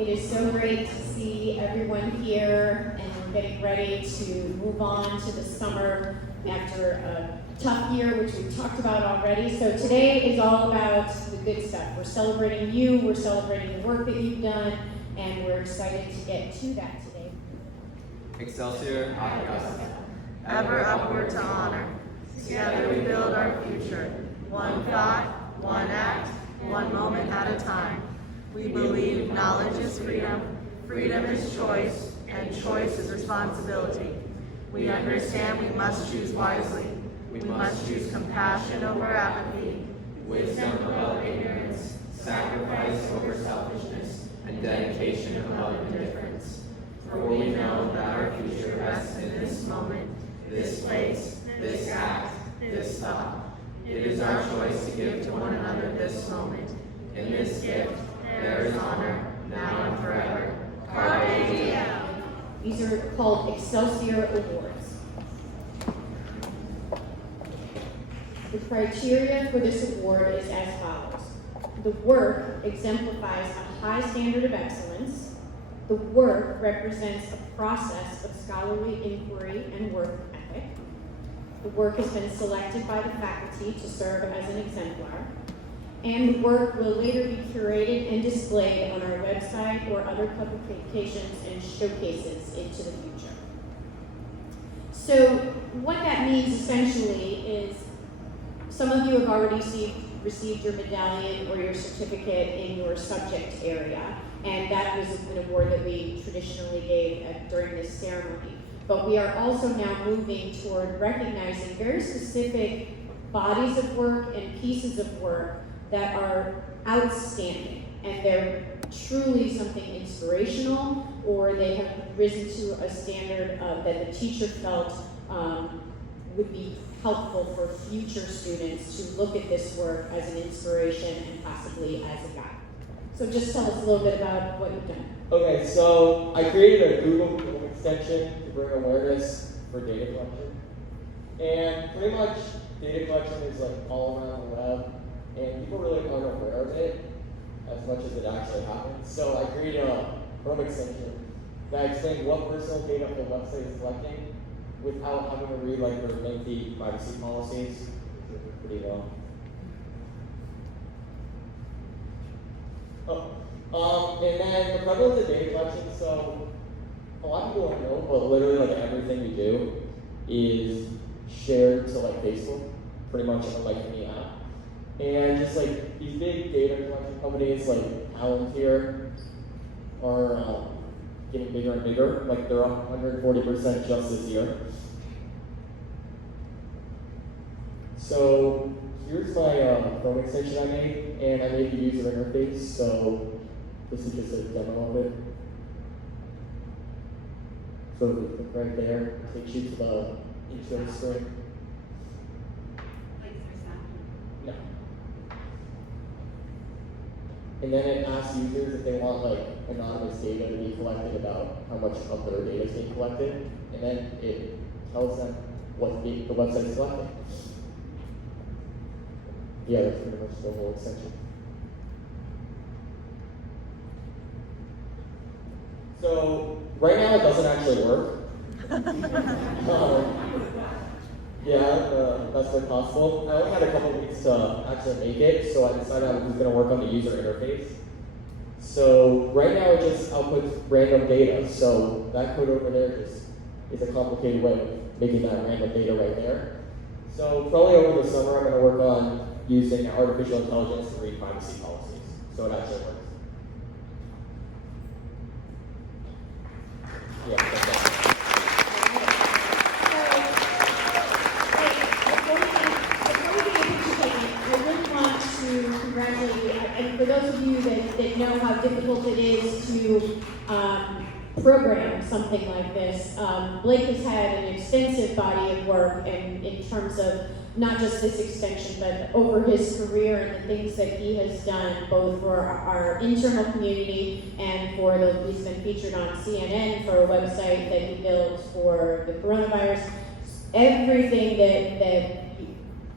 It is so great to see everyone here, and we're getting ready to move on to the summer after a tough year, which we've talked about already. So today is all about the good stuff. We're celebrating you, we're celebrating the work that you've done, and we're excited to get to that today. Excelsior, ever upward to honor. Together we build our future. One thought, one act, one moment at a time. We believe knowledge is freedom, freedom is choice, and choice is responsibility. We understand we must choose wisely. We must choose compassion over apathy, wisdom above ignorance, sacrifice over selfishness, and dedication above indifference. For we know that our future rests in this moment, this place, this act, this thought. It is our choice to give to one another this moment. In this gift, there is honor, now and forever. Carpe diem. These are called Excelsior Awards. The criteria for this award is as follows. The work exemplifies a high standard of excellence. The work represents a process of scholarly inquiry and work ethic. The work has been selected by the faculty to serve as an exemplar. And the work will later be curated and displayed on our website or other publications and showcases into the future. So what that means essentially is some of you have already received your medallion or your certificate in your subject area, and that was an award that we traditionally gave during this ceremony. But we are also now moving toward recognizing very specific bodies of work and pieces of work that are outstanding, and they're truly something inspirational, or they have risen to a standard that the teacher felt would be helpful for future students to look at this work as an inspiration and possibly as a guide. So just tell us a little bit about what you've done. Okay, so I created a Google Chrome extension to bring awareness for data collection. And pretty much data collection is like all around the web, and people really aren't aware of it as much as it actually happens. So I created a Chrome extension that explains what personal data the website is collecting without having to read like their lengthy privacy policies. Pretty well. And then the prevalence of data collection, so a lot of people don't know, but literally like everything we do is shared to like Facebook, pretty much like any app. And just like these big data collection companies like Palantir are getting bigger and bigger, like they're up 140% just this year. So here's my Chrome extension I made, and I made the user interface, so this is just a demo of it. So if we click right there, it takes you to the intro screen. No. And then it asks users if they want like anonymous data to be collected about how much of their data is being collected, and then it tells them what the website is collecting. Yeah, that's pretty much the whole extension. So right now it doesn't actually work. Yeah, best way possible. I only had a couple weeks to actually make it, so I decided I was going to work on the user interface. So right now it just outputs random data. So that code over there just is a complicated way of making that random data right there. So probably over the summer I'm going to work on using artificial intelligence to read privacy policies. So it actually works. Yeah, that's it. And for those of you that know how difficult it is to program something like this, Blake has had an extensive body of work in terms of not just this extension, but over his career and the things that he has done, both for our internal community and he's been featured on CNN for a website that he built for the coronavirus. Everything that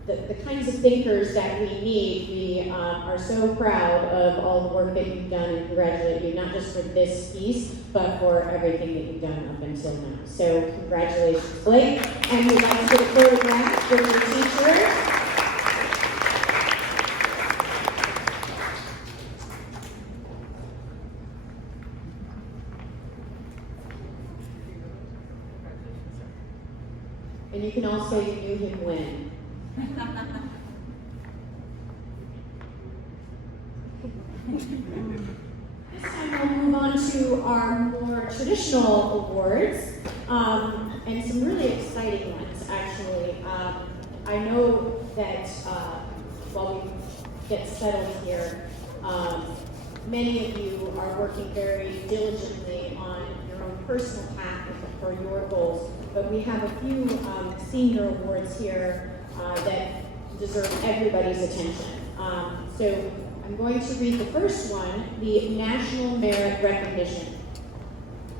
the kinds of thinkers that we need. We are so proud of all the work that you've done and congratulate you, not just for this piece, but for everything that you've done up until now. So congratulations, Blake. And we'd like to get a photograph with your teacher. And you can all say you knew him when. This time we'll move on to our more traditional awards, and some really exciting ones, actually. I know that while we get settled here, many of you are working very diligently on your own personal path for your goals, but we have a few senior awards here that deserve everybody's attention. So I'm going to read the first one, the National Merit Recognition.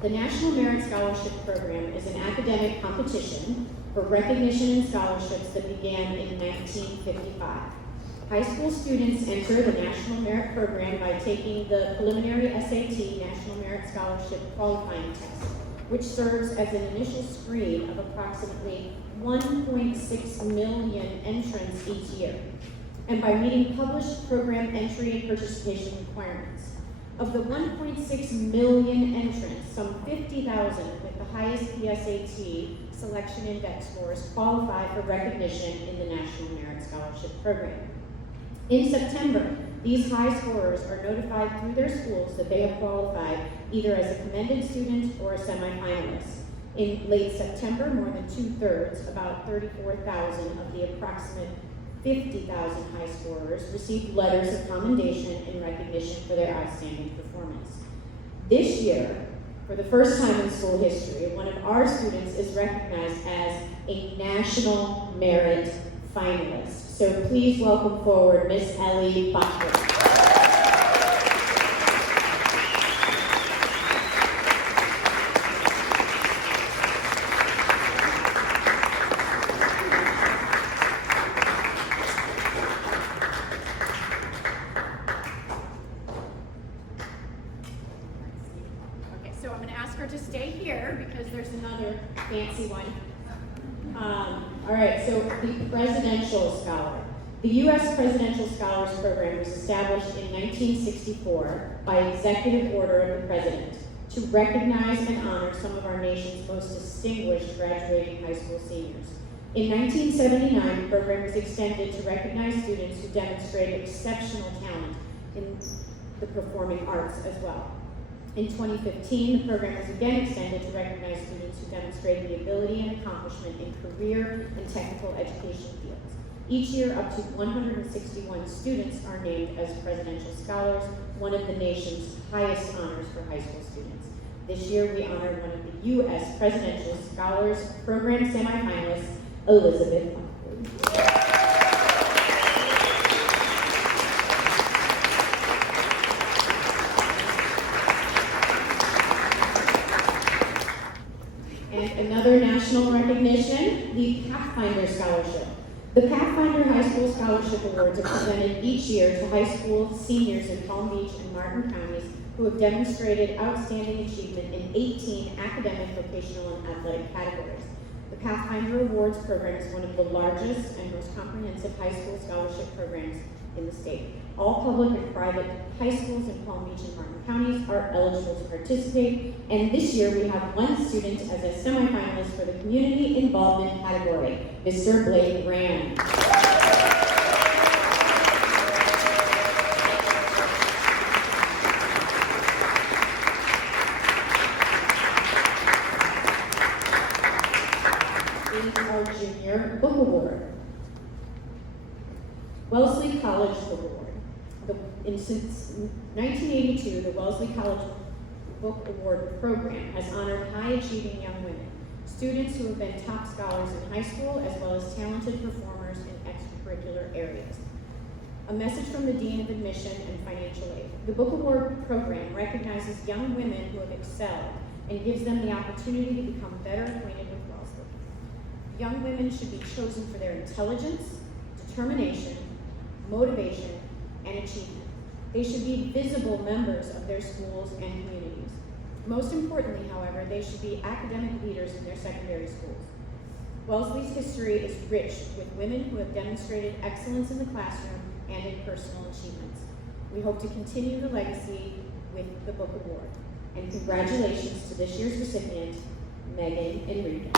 The National Merit Scholarship Program is an academic competition for recognition and scholarships that began in 1955. High school students enter the National Merit Program by taking the preliminary SAT National Merit Scholarship Qualifying Test, which serves as an initial screen of approximately 1.6 million entrants each year, and by meeting published program entry and participation requirements. Of the 1.6 million entrants, some 50,000 with the highest PSAT selection index scores qualify for recognition in the National Merit Scholarship Program. In September, these high scorers are notified through their schools that they have qualified either as a commended student or a semifinalist. In late September, more than 2/3, about 34,000 of the approximate 50,000 high scorers received letters of commendation in recognition for their outstanding performance. This year, for the first time in school history, one of our students is recognized as a National Merit Finalist. So please welcome forward Miss Ellie Butler. So I'm going to ask her to stay here because there's another fancy one. All right, so the Presidential Scholar. The U.S. Presidential Scholars Program was established in 1964 by executive order of the President to recognize and honor some of our nation's most distinguished graduating high school seniors. In 1979, the program was extended to recognize students who demonstrated exceptional talent in the performing arts as well. In 2015, the program was again extended to recognize students who demonstrated the ability and accomplishment in career and technical education fields. Each year, up to 161 students are named as Presidential Scholars, one of the nation's highest honors for high school students. This year, we honored one of the U.S. Presidential Scholars Program semifinalists, Elizabeth Humphrey. Another national recognition, the Pathfinder Scholarship. The Pathfinder High School Scholarship Awards are presented each year to high school seniors in Palm Beach and Martin counties who have demonstrated outstanding achievement in 18 academic, vocational, and athletic categories. The Pathfinder Awards program is one of the largest and most comprehensive high school scholarship programs in the state. All public and private high schools in Palm Beach and Martin counties are eligible to participate, and this year we have one student as a semifinalist for the Community Involvement category, Mr. Blake Rand. In our Junior Book Award, Wellesley College Book Award. Since 1982, the Wellesley College Book Award program has honored high-achieving young women, students who have been top scholars in high school, as well as talented performers in extracurricular areas. A message from the Dean of Admission and Financial Aid. The Book Award program recognizes young women who have excelled and gives them the opportunity to become better acquainted with Wellesley. Young women should be chosen for their intelligence, determination, motivation, and achievement. They should be visible members of their schools and communities. Most importantly, however, they should be academic leaders in their secondary schools. Wellesley's history is rich with women who have demonstrated excellence in the classroom and in personal achievements. We hope to continue the legacy with the Book Award. And congratulations to this year's recipient, Megan Enriquez.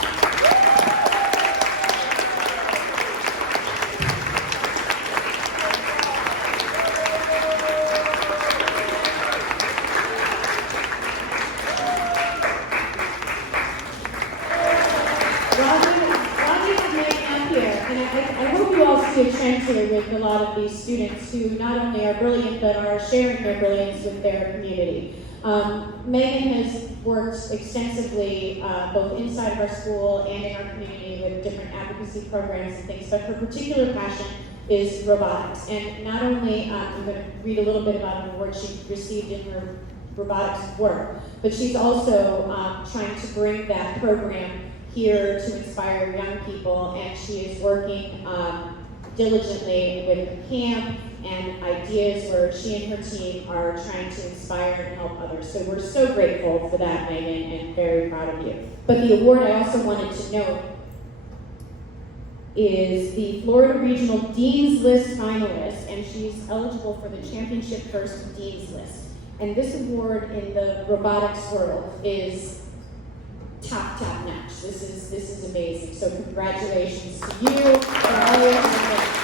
A trend here with a lot of these students who not only are brilliant but are sharing their brilliance with their community. Megan has worked extensively both inside of our school and in our community with different advocacy programs and things, but her particular passion is robotics. And not only, I'm going to read a little bit about an award she received in her robotics work, but she's also trying to bring that program here to inspire young people, and she is working diligently with a camp and ideas where she and her team are trying to inspire and help others. So we're so grateful for that, Megan, and very proud of you. But the award I also wanted to note is the Florida Regional Dean's List finalist, and she's eligible for the Championship First Dean's List. And this award in the robotics world is top notch. This is amazing. So congratulations to you and all your efforts.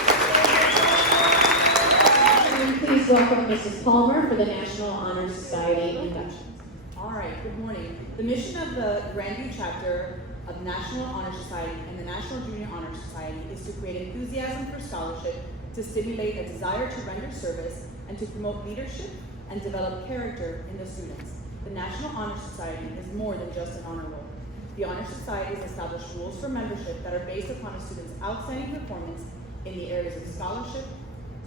And please welcome Mrs. Palmer for the National Honor Society induction. All right, good morning. The mission of the Grandview chapter of National Honor Society and the National Junior Honor Society is to create enthusiasm for scholarship, to stimulate a desire to render service, and to promote leadership and develop character in the students. The National Honor Society is more than just an honor roll. The Honor Society has established rules for membership that are based upon a student's outstanding performance in the areas of scholarship,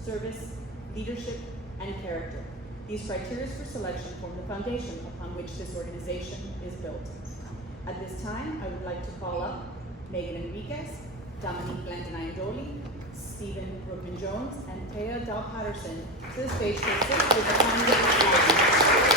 service, leadership, and character. These criteria for selection form the foundation upon which this organization is built. At this time, I would like to call up Megan Enriquez, Dominique Landon-Iandoli, Stephen Brookman-Jones, and Thea Dow Patterson to the stage to assist with the candidate.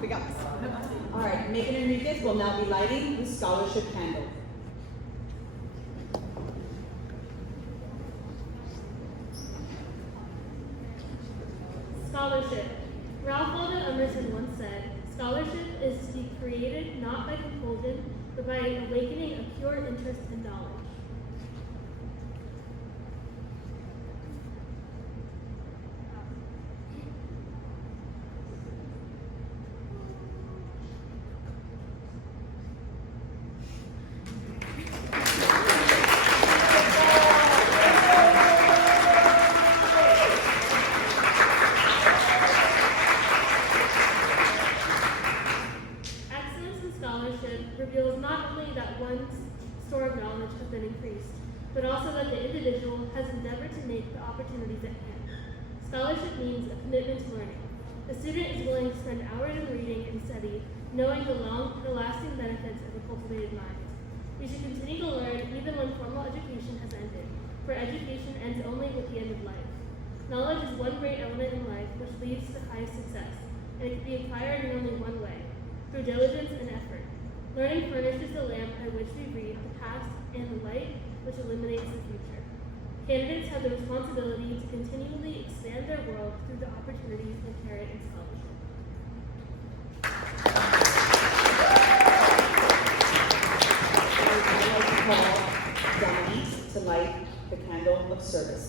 We got this. All right, Megan Enriquez will now be lighting the scholarship candle. Scholarship. Ralph Waldo Emerson once said, "Scholarship is to be created not by compulsion, but by awakening a pure interest in knowledge." Reveals not only that one's store of knowledge has been increased, but also that the individual has endeavored to make the opportunities at hand. Scholarship means a commitment to learning. The student is willing to spend hours in reading and study, knowing the lasting benefits of a cultivated mind. We should continue to learn even when formal education has ended, for education ends only with the end of life. Knowledge is one great element in life which leads to highest success, and it can be acquired in only one way, through diligence and effort. Learning furnishes the lamp by which we read the past and the light which illuminates the future. Candidates have the responsibility to continually expand their world through the opportunities inherent in scholarship. I would like to call Dominique to light the candle of service.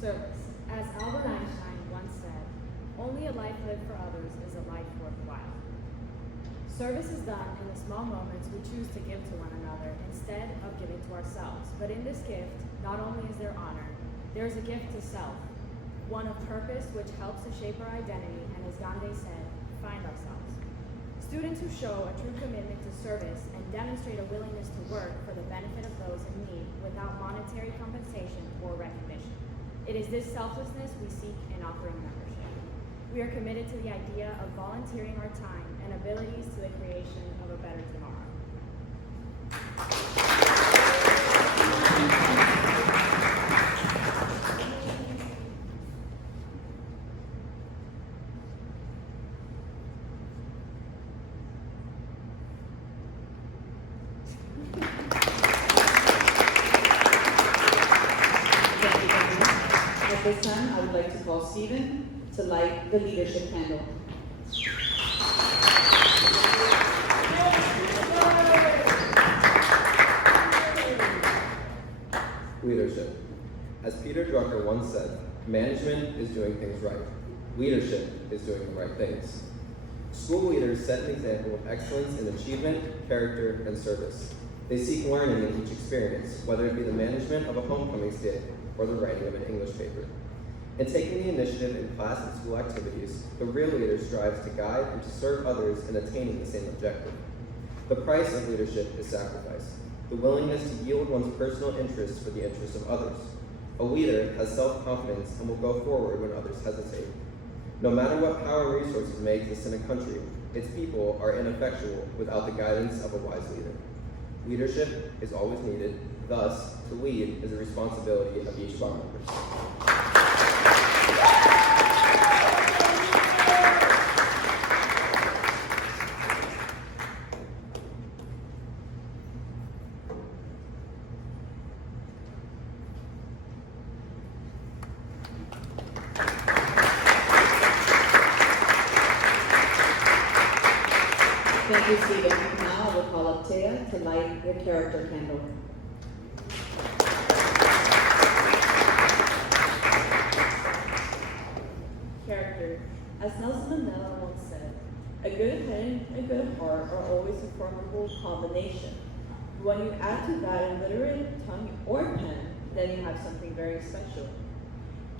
Service. As Albert Einstein once said, only a life lived for others is a life worthwhile. Service is done in the small moments we choose to give to one another instead of giving to ourselves. But in this gift, not only is there honor, there is a gift to self, one of purpose which helps to shape our identity and, as Gandhi said, find ourselves. Students who show a true commitment to service and demonstrate a willingness to work for the benefit of those in need without monetary compensation or recognition. It is this selflessness we seek in offering membership. We are committed to the idea of volunteering our time and abilities to the creation of a better tomorrow. At this time, I would like to call Stephen to light the leadership candle. Leadership. As Peter Drucker once said, management is doing things right. Leadership is doing the right things. School leaders set an example of excellence in achievement, character, and service. They seek learning in each experience, whether it be the management of a homecoming skit or the writing of an English paper. In taking the initiative in class and school activities, the real leader strives to guide and to serve others in attaining the same objective. The price of leadership is sacrifice, the willingness to yield one's personal interests for the interests of others. A leader has self-confidence and will go forward when others hesitate. No matter what power and resources may exist in a country, its people are ineffectual without the guidance of a wise leader. Leadership is always needed, thus, to lead is a responsibility of each of our members. Thank you, Stephen. Now I will call up Taya to light the character candle. Character. As Nelson Mandela once said, a good head and a good heart are always a formidable combination. When you add to that a literate tongue or pen, then you have something very special.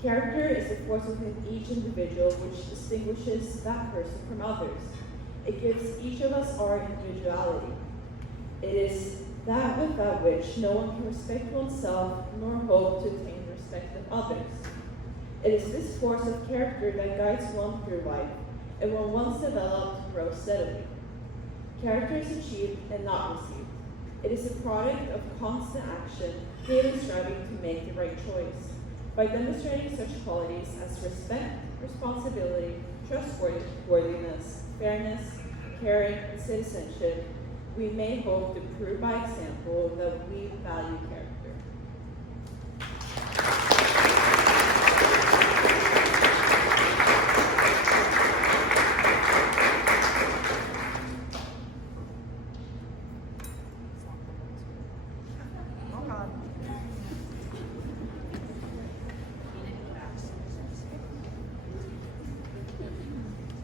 Character is the force within each individual which distinguishes that person from others. It gives each of us our individuality. It is that without which no one can respect oneself nor hope to attain the respect of others. It is this force of character that guides one through life, and when once developed, grows steadily. Character is achieved and not received. It is a product of constant action, daily striving to make the right choice. By demonstrating such qualities as respect, responsibility, trustworthiness, fairness, caring, and citizenship, we may hope to prove by example that we value character.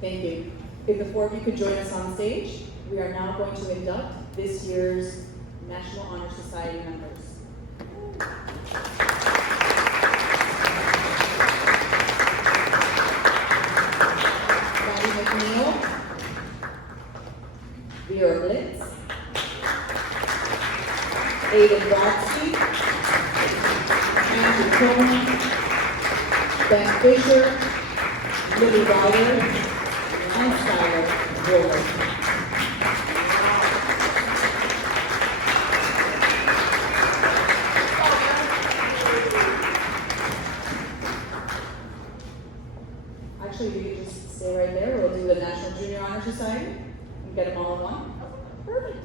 Thank you. If the four of you could join us on stage, we are now going to induct this year's National Honor Society members. Patty McNeil, Vera Blitz, Aiden Brodsky, Andrew Coleman, Ben Fisher, Lily Ryder, and Skylar Ward. Actually, you can just stay right there. We'll do the National Junior Honor Society and get them all in one. Perfect.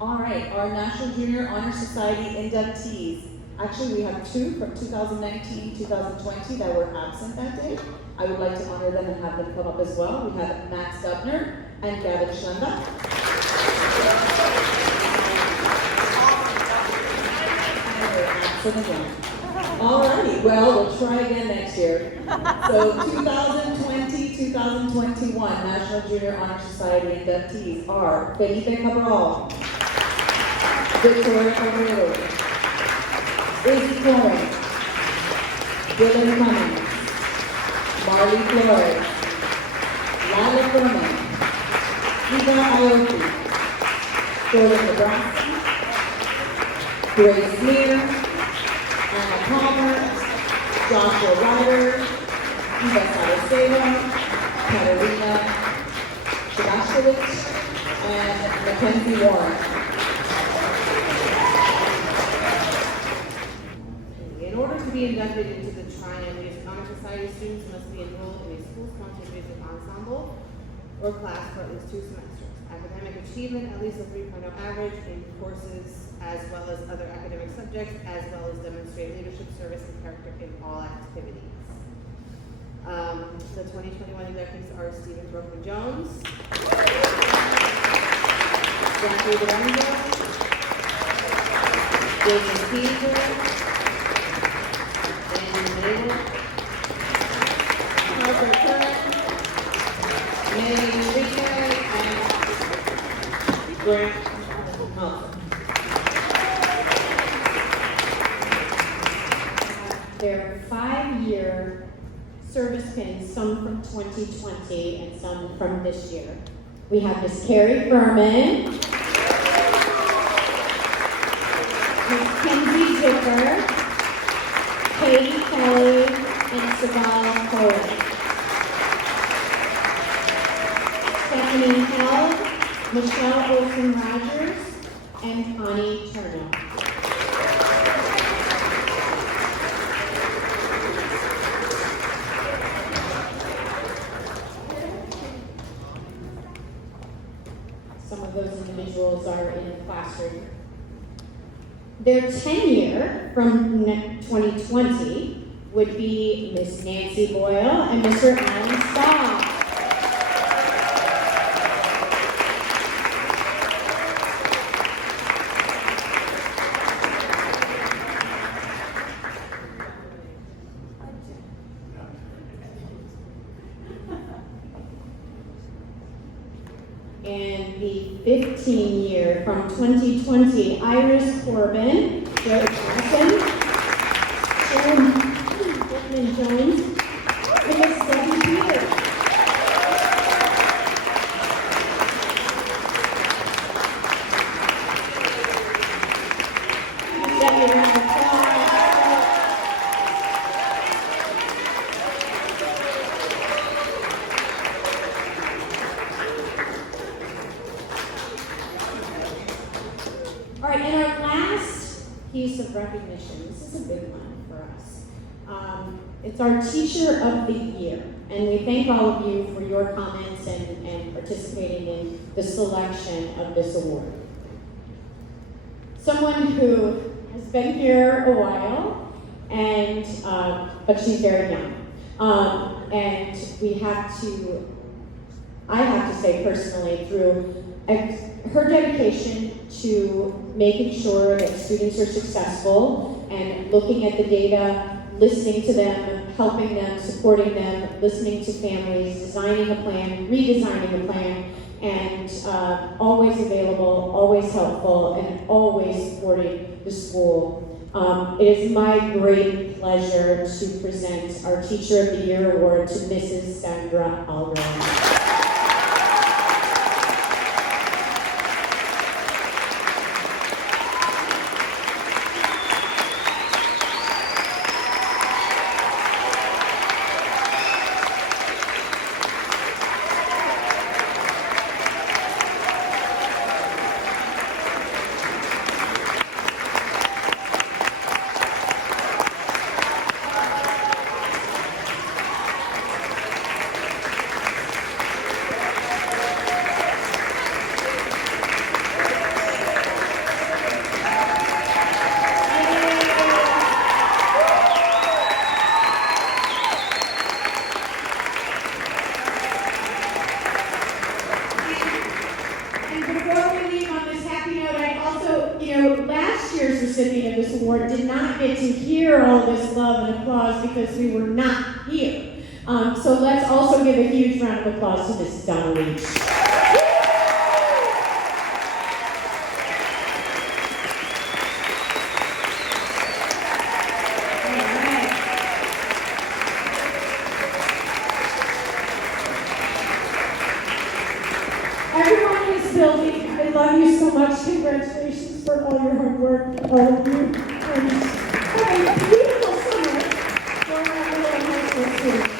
All right, our National Junior Honor Society inductees. Actually, we have two from 2019, 2020 that were absent that day. I would like to honor them and have them come up as well. We have Max Dubner and Gavin Schlenda. All righty, well, we'll try again next year. So 2020, 2021 National Junior Honor Society inductees are Felipe Cabral, Victoria Carrero, Izzy Flores, Dylan Cummings, Marley Flores, Lala Furman, Eva Aoki, Jordan Nebraska, Grace Lear, Anna Palmer, Joshua Ryder, Eva Salcedo, Katarina Shabashkovich, and Mackenzie Warren. In order to be inducted into the Triumph Music Honor Society, students must be enrolled in a school-sponsored music ensemble or class for at least 2 semesters. Academic achievement, at least a 3.0 average in courses as well as other academic subjects, as well as demonstrate leadership, service, and character in all activities. The 2021 inductees are Stephen Brooklyn Jones, Jeffrey Durango, Jason Peter, Andy Mabel, Parker Curran, Manny Enrique, and Grant Melton. Their 5-year service pins, some from 2020 and some from this year. We have Miss Carrie Furman, Miss Kenzie Zipper, Katie Kelly, and Saval Cohen. Stephanie Held, Michelle Olsen Rogers, and Connie Turner. Some of those individuals are in the classroom. Their tenure from 2020 would be Miss Nancy Boyle and Mr. Alan Staub. And the 15-year from 2020, Iris Corbin, Joe Johnson, Sharon Whitman Jones, and Miss Debbie Peters. Debbie, round of applause. All right, and our last piece of recognition, this is a big one for us. It's our Teacher of the Year, and we thank all of you for your comments and participating in the selection of this award. Someone who has been here a while, and but she's very young, and I have to say personally, through her dedication to making sure that students are successful and looking at the data, listening to them, helping them, supporting them, listening to families, designing a plan, redesigning a plan, and always available, always helpful, and always supporting the school. It is my great pleasure to present our Teacher of the Year award to Mrs. Sandra Alvarez. Recipient of this award did not get to hear all this love and applause because we were not here. So let's also give a huge round of applause to Mrs. Donna Leach. Everyone in this building, I love you so much. Congratulations for all your hard work, all of you. And have a beautiful summer for our little high school students.